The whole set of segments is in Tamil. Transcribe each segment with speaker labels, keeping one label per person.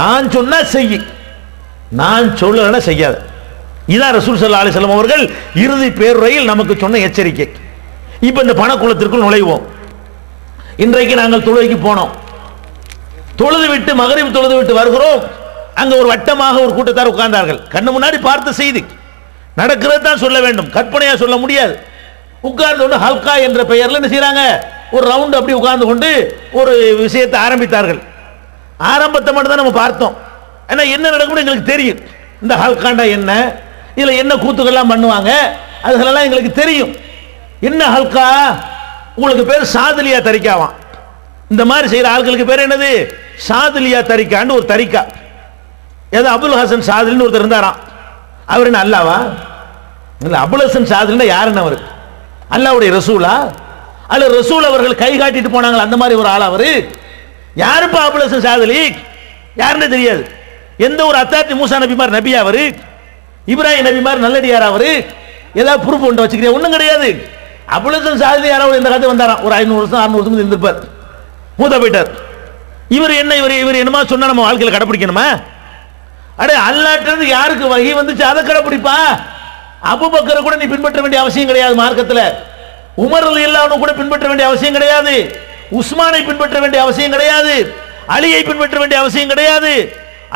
Speaker 1: நான் சொன்னா செய் நான் சொல்லலைன்னா செய்யாத. இதான் ரசூல் சல்லா அலைஹி அவர்கள் இறுதி பேருரையில் நமக்கு சொன்ன எச்சரிக்கை. இப்போ இந்த பணக்குளத்திற்குள் நுழைவோம். இன்றைக்கு நாங்கள் தொழுகைக்கு போனோம். தொழுது விட்டு மகரிப் தொழுது விட்டு வருகிறோம். அங்க ஒரு வட்டமாக ஒரு கூட்டத்தார் உட்கார்ந்தார்கள். கண்ணு முன்னாடி பார்த்த செய்தி. நடக்கிறது தான் சொல்ல வேண்டும். கற்பனையா சொல்ல முடியாது. உட்கார்ந்து கொண்டு ஹல்கா என்ற பெயரில் என்ன செய்கிறாங்க ஒரு ரவுண்ட் அப்படி உட்கார்ந்து கொண்டு ஒரு விஷயத்தை ஆரம்பித்தார்கள். ஆரம்பத்தை மட்டும் தான் நம்ம பார்த்தோம். ஏன்னா என்ன நடக்கும்னு எங்களுக்கு தெரியும். இந்த ஹல்காண்டா என்ன? இதில் என்ன கூத்துக்கள்லாம் பண்ணுவாங்க? அதுகளெல்லாம் எங்களுக்கு தெரியும். என்ன ஹல்கா? உங்களுக்கு பேர் சாதுலியா தரிக்காவாம். இந்த மாதிரி செய்கிற ஆட்களுக்கு பேர் என்னது? சாதுலியா தரிக்கான்னு ஒரு தரிக்கா. ஏதோ அபுல் ஹசன் சாதுலின்னு ஒருத்தர் இருந்தாராம். அவர் என்ன அல்லாவா? இல்லை அபுல் ஹசன் சாதுலின்னா யாருன்னு அவர்? அல்லாவுடைய ரசூலா? அல்ல ரசூல் அவர்கள் கை காட்டிட்டு போனாங்களா? அந்த மாதிரி ஒரு ஆள் அவரு. யாருப்பா அபுலசன் சாதலி? யாருன்னு தெரியாது. எந்த ஒரு அத்தாத்தி மூசா நபி மாதிரி நபி அவரு? இப்ராஹிம் நபி மாதிரி நல்லடியார் அவரு? ஏதாவது ப்ரூஃப் ஒன்று வச்சுக்கிறேன் ஒன்றும் கிடையாது. அபுலசன் சாதலி யாராவது இந்த காலத்து வந்தாராம் ஒரு ஐநூறு வருஷம் அறுநூறு வருஷம் இருந்திருப்பார். மூத்த போயிட்டார். இவர் என்ன இவர் இவர் என்னமா சொன்னா நம்ம வாழ்க்கையில் கடைப்பிடிக்கணுமா? அடே அல்லாட்டிலிருந்து யாருக்கு வகை வந்துச்சு? அதை கடைப்பிடிப்பா? அபுபக்கரை கூட நீ பின்பற்ற வேண்டிய அவசியம் கிடையாது மார்க்கத்தில். உமர் இல்லாமல் கூட பின்பற்ற வேண்டிய அவசியம் கிடையாது. உஸ்மானை பின்பற்ற வேண்டிய அவசியம் கிடையாது. அலியை பின்பற்ற வேண்டிய அவசியம் கிடையாது.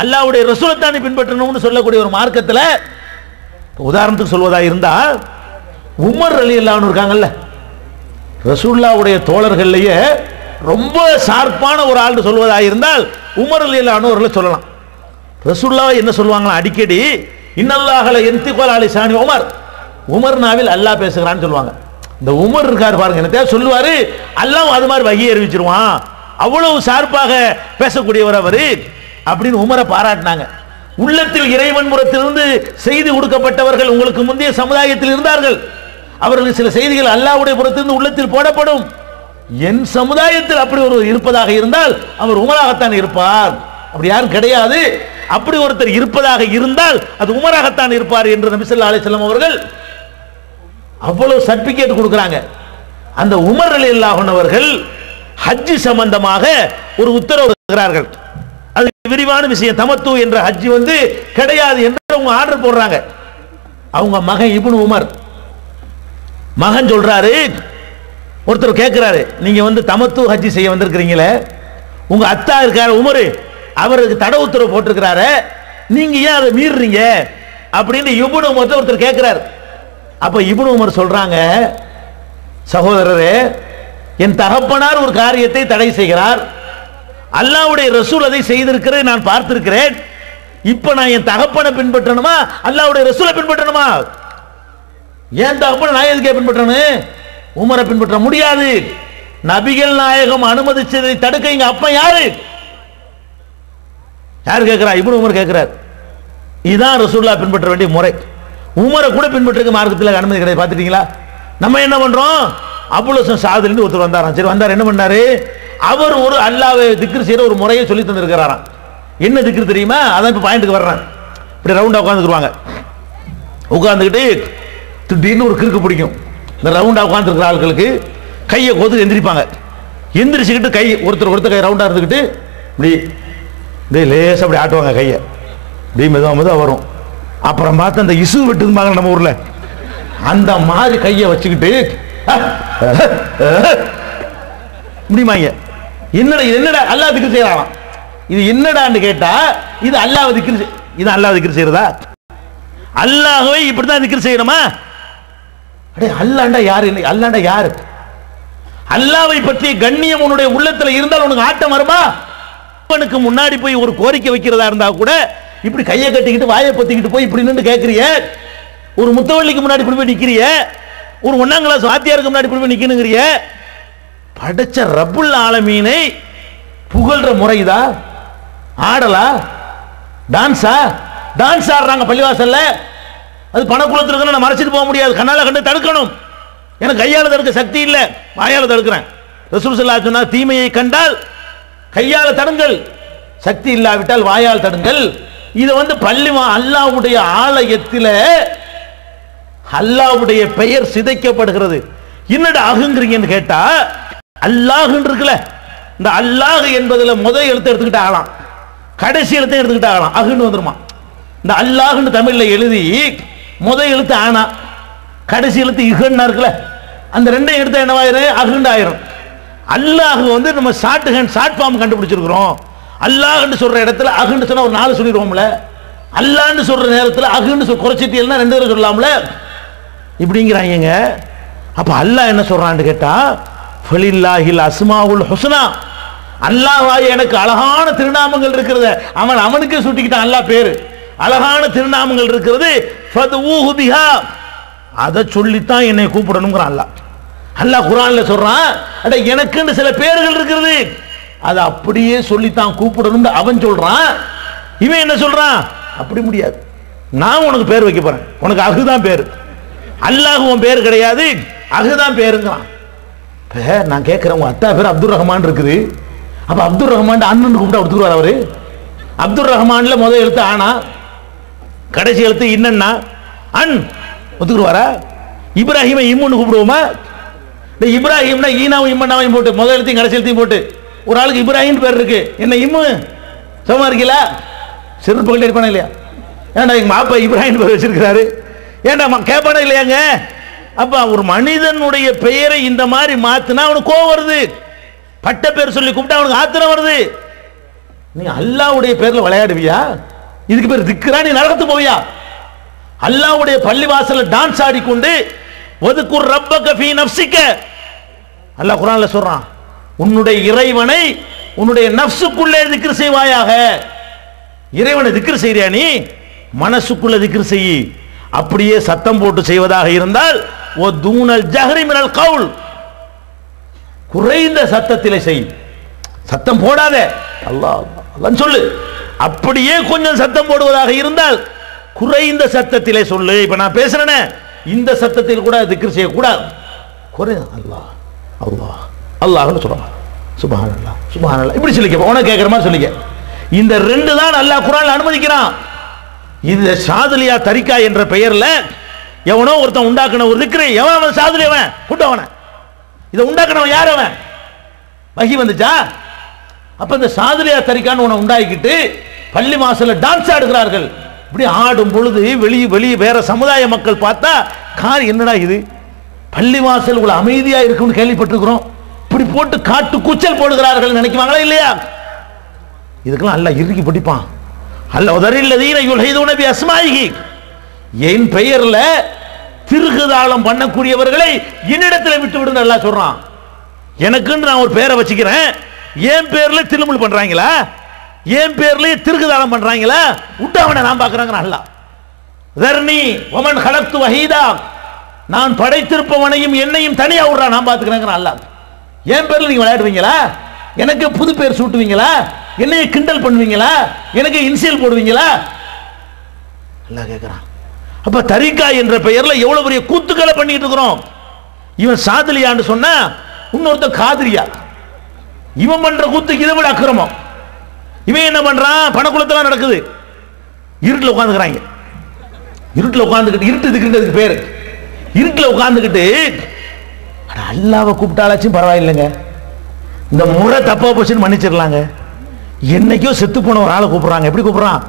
Speaker 1: அல்லாவுடைய ரசூலத்தானை பின்பற்றணும்னு சொல்லக்கூடிய ஒரு மார்க்கத்தில் உதாரணத்துக்கு சொல்வதா இருந்தா உமர் அலி இல்லாமல் இருக்காங்கல்ல ரசூல்லாவுடைய தோழர்கள்லயே ரொம்ப ஷார்ப்பான ஒரு ஆள் சொல்வதா இருந்தால் உமர் அலி அல்லானவர்களை சொல்லலாம். ரசூல்லா என்ன சொல்லுவாங்களா அடிக்கடி இன்னல்லாகல எந்திகோல் அலி சாணி உமர். உமர் நாவில் அல்லாஹ் பேசுகிறான்னு சொல்லுவாங்க. இந்த உமர் இருக்கார் பாருங்க என்ன சொல்லுவாரு? அல்லாஹ் அது மாதிரி வகி அறிவிச்சிருவான். அவ்வளவு சார்பாக பேசக்கூடியவர் அவரு. அப்படின்னு உமரை பாராட்டினாங்க. உள்ளத்தில் இறைவன் புறத்திலிருந்து செய்தி கொடுக்கப்பட்டவர்கள் உங்களுக்கு முந்தைய சமுதாயத்தில் இருந்தார்கள். அவர்களுக்கு சில செய்திகள் அல்லாஹ்வுடைய புறத்திலிருந்து உள்ளத்தில் போடப்படும். என் சமுதாயத்தில் அப்படி ஒரு இருப்பதாக இருந்தால் அவர் உமராகத்தான் இருப்பார். அப்படி யாரும் கிடையாது. அப்படி ஒருத்தர் இருப்பதாக இருந்தால் அது உமராகத்தான் இருப்பார் என்று நபிசல்லா அலிசல்லாம் அவர்கள் அவ்வளவு சர்டிபிகேட் கொடுக்குறாங்க. அந்த உமர் அலி அன்ஹு அவர்கள் ஹஜ் சம்பந்தமாக ஒரு உத்தரவு இருக்கிறார்கள் அது விரிவான விஷயம். தமத்து என்ற ஹஜ் வந்து கிடையாது என்று அவங்க ஆர்டர் போடுறாங்க. அவங்க மகன் இபுன் உமர். மகன் சொல்றாரு ஒருத்தர் கேட்கிறாரு நீங்க வந்து தமத்து ஹஜ்ஜி செய்ய வந்திருக்கிறீங்களே உங்க அத்தா இருக்காரு உமரு அவருக்கு தடை உத்தரவு போட்டிருக்கிறாரு நீங்க ஏன் அதை மீறுறீங்க? அப்படின்னு இபுன் உமர் ஒருத்தர் கேட்கிறாரு அப்ப இபுனு உமர் சொல்றாங்க சகோதரரே என் தகப்பனார் ஒரு காரியத்தை தடை செய்கிறார். அல்லாவுடைய ரசூல் அதை செய்திருக்கிறேன் நான் பார்த்திருக்கிறேன். இப்ப நான் என் தகப்பனை பின்பற்றணுமா? அல்லாவுடைய ரசூலை பின்பற்றணுமா? ஏன் தகப்பன நான் எதுக்கே பின்பற்றணும் உமரை பின்பற்ற முடியாது. நபிகள் நாயகம் அனுமதிச்சதை தடுக்க எங்க அப்பா யாரு? யார் கேட்கிறா? இப்னு உமர் கேட்கிறார். இதுதான் ரசூல்லா பின்பற்ற வேண்டிய முறை. உமரை கூட பின்பற்றுக்க மார்க்கத்தில் அனுமதி கிடையாது. பார்த்துட்டீங்களா? நம்ம என்ன பண்ணுறோம் அபுலசன் சாதுலின்னு ஒருத்தர் வந்தாராம். சரி வந்தார். என்ன பண்ணார்? அவர் ஒரு அல்லாவை திக்ரு செய்கிற ஒரு முறையை சொல்லி தந்திருக்கிறாராம். என்ன திக்ரு தெரியுமா? அதான் இப்போ பாயிண்ட்டுக்கு வர்றேன். இப்படி ரவுண்டாக உட்காந்துக்குருவாங்க உட்காந்துக்கிட்டு திடீர்னு ஒரு கிறுக்கு பிடிக்கும். இந்த ரவுண்டாக உட்காந்துருக்கிற ஆட்களுக்கு கையை கோத்து எந்திரிப்பாங்க. எந்திரிச்சுக்கிட்டு கை ஒருத்தர் ஒருத்தர் கை ரவுண்டாக இருந்துக்கிட்டு இப்படி இப்படி லேசாக அப்படி ஆட்டுவாங்க கையை. இப்படி மெதுவாக மெதுவாக வரும். அப்புறம் பார்த்து அந்த இசு விட்டுருப்பாங்க நம்ம ஊர்ல. அந்த மாதிரி கையை வச்சுக்கிட்டு முடியுமாங்க? என்னடா இது என்னடா அல்லாஹ் திக்ரு செய்யலாம் இது என்னடான்னு கேட்டா இது அல்லாஹ் திக்ரு இது அல்லாஹ் திக்ரு செய்யறதா அல்லாஹ்வை இப்படி தான் திக்ரு செய்யணுமா? அடே அல்லாண்டா யாரு? இல்லை அல்லாண்டா யாரு? அல்லாவை பற்றிய கண்ணியம் உன்னுடைய உள்ளத்துல இருந்தால் உனக்கு ஆட்டம் வருமா? அவனுக்கு முன்னாடி போய் ஒரு கோரிக்கை வைக்கிறதா இருந்தா கூட இப்படி கையை கட்டிக்கிட்டு வாயை பத்திக்கிட்டு போய் இப்படி நின்று கேட்கறிய ஒரு முத்தவள்ளிக்கு முன்னாடி இப்படி போய் நிக்கிறிய? ஒரு ஒன்னாம் கிளாஸ் வாத்தியாருக்கு முன்னாடி இப்படி போய் நிக்கணுங்கிறிய? படைச்ச ரப்புல் ஆலமீனை புகழ்ற முறைதா? ஆடலா? டான்ஸா? டான்ஸ் ஆடுறாங்க பள்ளிவாசல்ல. அது பணக்குளத்தில் இருக்குன்னு நான் மறைச்சிட்டு போக முடியாது. கண்ணால கண்டு தடுக்கணும். எனக்கு கையால் தடுக்க சக்தி இல்லை. வாயால் தடுக்கிறேன். ரசூல் சொல்லா அலைஹி தீமையை கண்டால் கையால் தடுங்கள். சக்தி இல்லாவிட்டால் வாயால் தடுங்கள். இது வந்து பள்ளி அல்லாவுடைய ஆலயத்தில் அல்லாஹ்வுடைய பெயர் சிதைக்கப்படுகிறது. என்னடா அகுங்கிறீங்கன்னு கேட்டா அல்லாஹுன்னு இருக்குல்ல இந்த அல்லாஹ் என்பதில் முதல் எழுத்து எடுத்துக்கிட்டு ஆகலாம். கடைசி எழுத்தையும் எடுத்துக்கிட்டாங்களாம் அகுன்னு வந்துருமா. இந்த அல்லாஹ்னு தமிழில் எழுதி முதல் எழுத்து ஆனா கடைசி எழுத்து இகன்னா இருக்குல்ல அந்த ரெண்டையும் எடுத்தா என்னவாயிரும் அகுண்டு ஆயிரும் அல்லாஹ் வந்து நம்ம ஷார்ட் ஹேண்ட் ஷார்ட் ஃபார்ம் கண்டுபிடிச்சிருக்கிறோம். அல்லாஹ்னு சொல்ற இடத்துல அகுன்னு சொன்னா ஒரு நாலு சொல்லிடுவோம்ல. அல்லாஹ்னு சொல்ற நேரத்தில் அகுன்னு சொல் குறைச்சிட்டீங்கன்னா ரெண்டு பேரும் சொல்லலாம்ல. இப்படிங்கிறாங்க அப்ப அல்லாஹ் என்ன சொல்றான்னு கேட்டா ஃபலில்லாஹில் அஸ்மாவுல் ஹுஸ்னா. அல்லாஹ்வாய் எனக்கு அழகான திருநாமங்கள் இருக்கிறது. அவன் அவனுக்கே சுட்டிக்கிட்டான் அல்லாஹ் பேரு. அழகான திருநாமங்கள் இருக்கிறது. அதை சொல்லித்தான் என்னை கூப்பிடணுங்கிறான் அல்லாஹ். அல்லாஹ் குரான்ல சொல்றான் அட எனக்குன்னு சில பேர்கள் இருக்கிறது. அதை அப்படியே சொல்லித்தான் கூப்பிடணும்னு அவன் சொல்கிறான் இவன் என்ன சொல்கிறான் அப்படி முடியாது. நான் உனக்கு பேர் வைக்க போகிறேன் உனக்கு அகுதான் பேர். அல்லாஹ் உன் பேர் கிடையாது. அகுதான் பேருங்கிறான். இப்ப நான் கேட்குறேன் உங்க அத்தா பேர் அப்துல் ரஹ்மான் இருக்குது. அப்போ அப்துல் ரஹ்மான் அண்ணன் கூப்பிட்டா ஒத்துக்குவார் அவர். அப்துல் ரஹ்மானில் முதல் எழுத்து ஆனா கடைசி எழுத்து இன்னன்னா அன் ஒத்துக்குருவாரா? இப்ராஹிமை இம்முன்னு கூப்பிடுவோமா? இந்த இப்ராஹிம்னா ஈனாவும் இம்மன்னாவையும் போட்டு முதல் எழுத்தையும் கடைசி எழுத்தையும் போட்டு. ஒரு ஆளுக்கு இப்ராஹிம் பேர் இருக்கு. என்ன இம்மு? சும்மா இருக்கீங்களா? செருப்பு கட்டி இருப்பானே இல்லையா? ஏன்டா எங்க மாப்பா இப்ராஹிம் பேர் வச்சிருக்கிறாரு? ஏன்டா ம- கேட்பானே இல்லையாங்க? அப்ப ஒரு மனிதனுடைய பெயரை இந்த மாதிரி மாற்றினா அவனுக்கு கோவம் வருது. பட்ட பேர் சொல்லி கூப்பிட்டா அவனுக்கு ஆத்திரம் வருது. நீ அல்லாவுடைய பேர்ல விளையாடுவியா? இதுக்கு பேர் திக்கிறா நீ நடந்து போவியா? அல்லாவுடைய பள்ளிவாசல்ல டான்ஸ் ஆடிக்கொண்டு ஒதுக்குர் ரப்பக ஃபீ நப்சிக்க அல்லாஹ் குரான்ல சொல்றான் உன்னுடைய இறைவனை உன்னுடைய நஃப்ஸுக்குள்ளே திக்ர் செய்வாயாக. இறைவனை திக்ர் செய்றியா நீ? மனசுக்குள்ள திக்ர் செய் அப்படியே சத்தம் போட்டு செய்வதாக இருந்தால் ஓ தூணல் ஜஹரி மினல் கவுல். குறைந்த சத்தத்திலே செய். சத்தம் போடாத. அல்லாஹ் அல்லாஹ் சொல்லு. அப்படியே கொஞ்சம் சத்தம் போடுவதாக இருந்தால் குறைந்த சத்தத்திலே சொல்லு. இப்போ நான் பேசுறேனே. இந்த சத்தத்தில் கூட திக்ர் செய்யக்கூடாது. குறை அல்லாஹ் அல்லாஹ். அல்லாஹ்னு சொல்றான் சுபஹானல்லாஹ் சுபஹானல்லாஹ். இப்படி சொல்லிக்க உனக்கு கேட்குற மாதிரி சொல்லிக்க. இந்த ரெண்டு தான் அல்லாஹ் குரான் அனுமதிக்கிறான். இந்த சாதுலியா தரிக்கா என்ற பெயரில் எவனோ ஒருத்தன் உண்டாக்குன ஒரு திக்ரு எவன் அவன் சாதுலியவன் அவன்? கூட்டம் அவனை. இதை உண்டாக்குனவன் யார் அவன்? வகி வந்துச்சா? அப்ப இந்த சாதுலியா தரிக்கான்னு உன்னை உண்டாக்கிட்டு பள்ளி வாசல்ல டான்ஸ் ஆடுகிறார்கள். இப்படி ஆடும் பொழுது வெளியே வெளியே வேற சமுதாய மக்கள் பார்த்தா கார் என்னடா இது? பள்ளி வாசல் இவ்வளவு அமைதியா இருக்கும்னு கேள்விப்பட்டிருக்கிறோம். இப்படி போட்டு காட்டு கூச்சல் போடுகிறார்கள் நினைக்குவாங்களா இல்லையா? இதுக்கெல்லாம் அல்ல இறுக்கி பிடிப்பான். அல்ல உதரில்லதீன யுல்ஹிதுன பி அஸ்மாயிஹி என் பெயர்ல திருகுதாளம் பண்ணக்கூடியவர்களை என்னிடத்தில் விட்டு விடுங்க எல்லாம் சொல்றான். எனக்குன்னு நான் ஒரு பேரை வச்சுக்கிறேன். என் பேர்ல திருமுள் பண்றாங்களா? என் பேர்லயே திருகுதாளம் பண்றாங்களா? விட்டு அவனை நான் பார்க்கறாங்க அல்லாஹ். தர்ணி ஒமன் ஹலத்து வஹீதா. நான் படைத்திருப்பவனையும் என்னையும் தனியா விடுறான் நான் பார்த்துக்கிறேங்கிறான் அல்லாஹ். என் பேரில் நீங்க விளையாடுவீங்களா? எனக்கு புது பேர் சூட்டுவீங்களா? என்னைய கிண்டல் பண்ணுவீங்களா? எனக்கு இன்சியல் போடுவீங்களா? எல்லாம் கேட்குறான் அப்ப தரிகா என்ற பெயர்ல எவ்வளவு பெரிய கூத்துக்களை பண்ணிட்டு இருக்கிறோம்? இவன் சாதலியான்னு சொன்னா இன்னொருத்தன் காதிரியா. இவன் பண்ற கூத்துக்கு இதை விட அக்கிரமம். இவன் என்ன பண்றான்? பணக்குளத்துல நடக்குது. இருட்டில் உட்காந்துக்கிறாங்க. இருட்டில் உட்காந்துக்கிட்டு இருட்டு இதுக்குன்றதுக்கு பேரு. இருட்டில் உட்காந்துக்கிட்டு ஆனால் அல்லாவை கூப்பிட்டாலாச்சும் பரவாயில்லைங்க. இந்த முறை தப்பாக போச்சுன்னு மன்னிச்சிடலாங்க. என்னைக்கோ செத்து போன ஒரு ஆளை கூப்பிட்றாங்க. எப்படி கூப்பிட்றான்?